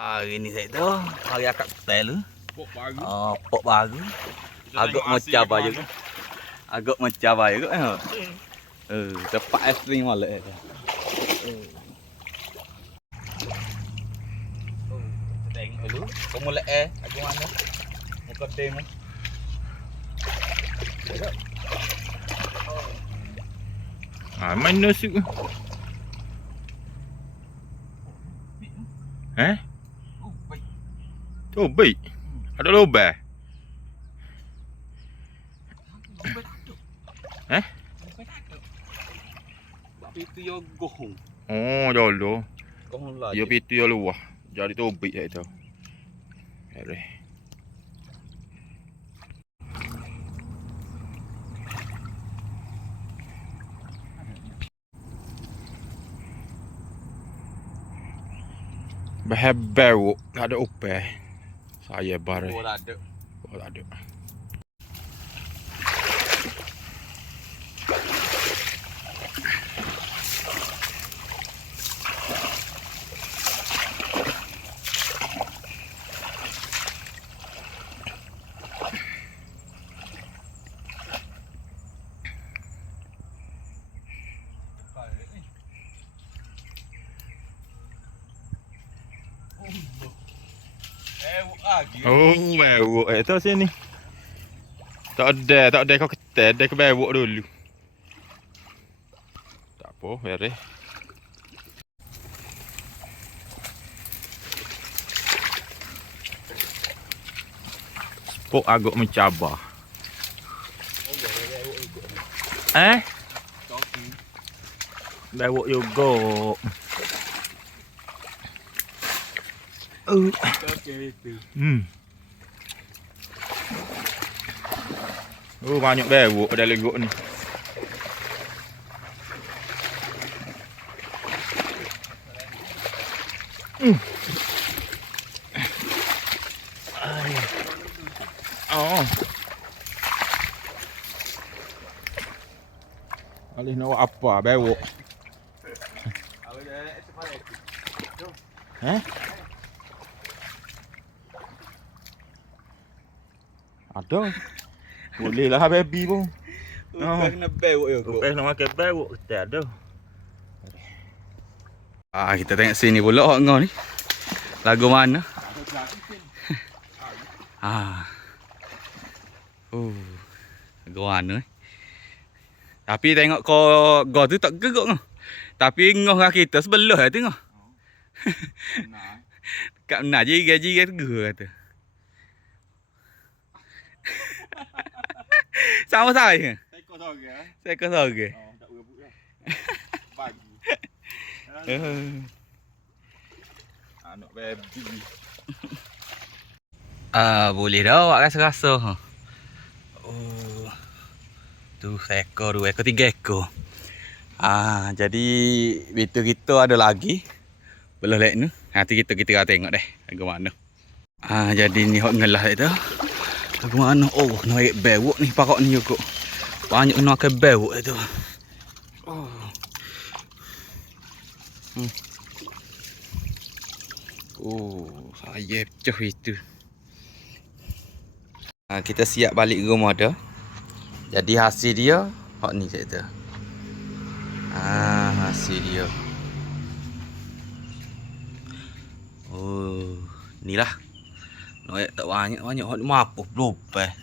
Hari ni saya tu hari akad petai lu. Pok baru. Pok baru. Agak macam apa juga. Agak macam apa juga. Tepat string molek tu. Tengok dulu. Pemulak lagu mana? Muka demo. Main nasi ke? Oh, baik. Ada lubang. Itu yo gohong. Oh, jauh. Gohong lah. Dia pitu yang luah. Jadi tu baik dah itu. Boleh. Bahabaru tak ada upah. Saya bare. Oh, tak ada. Oh, tak ada. Oh, baru tu sini. Tak ada kau ketat, ada ke baru dulu. Tak apa, beres. Spok agak mencabar. Baru juga. Oh, banyak baru pada legok ni. Oh. Alih nak buat apa baru? Ada. Boleh lah baby pun. Kena baru yo. Upah nak makan baru kita ada. Kita tengok sini pula hok ngau ni. Lagu mana? Lagu mana? Tapi tengok kau go tu tak gegok ngau. Tapi ngau dengan kita sebelah tu ngau. Kat benar jiga-jiga tegak kata. Sama saya. Seko sorga. Oh, tak berebut dah. Bagi. Anak baby. Boleh dah awak rasa-rasa. Tu seekor, 2 ekor, 3 ekor. Jadi betul kita ada lagi. Belah lek ni. Nanti kita tengok deh lagu mana. Jadi ni hok ngelah itu. Lagu mana? Oh, naik bewok ni pakak ni juga. Banyak kena pakai bewok itu. Saya pecah itu. Kita siap balik rumah dah. Jadi hasil dia hok ni cerita. Hasil dia. Ni lah. Naik tak banyak hok mapuh lupa.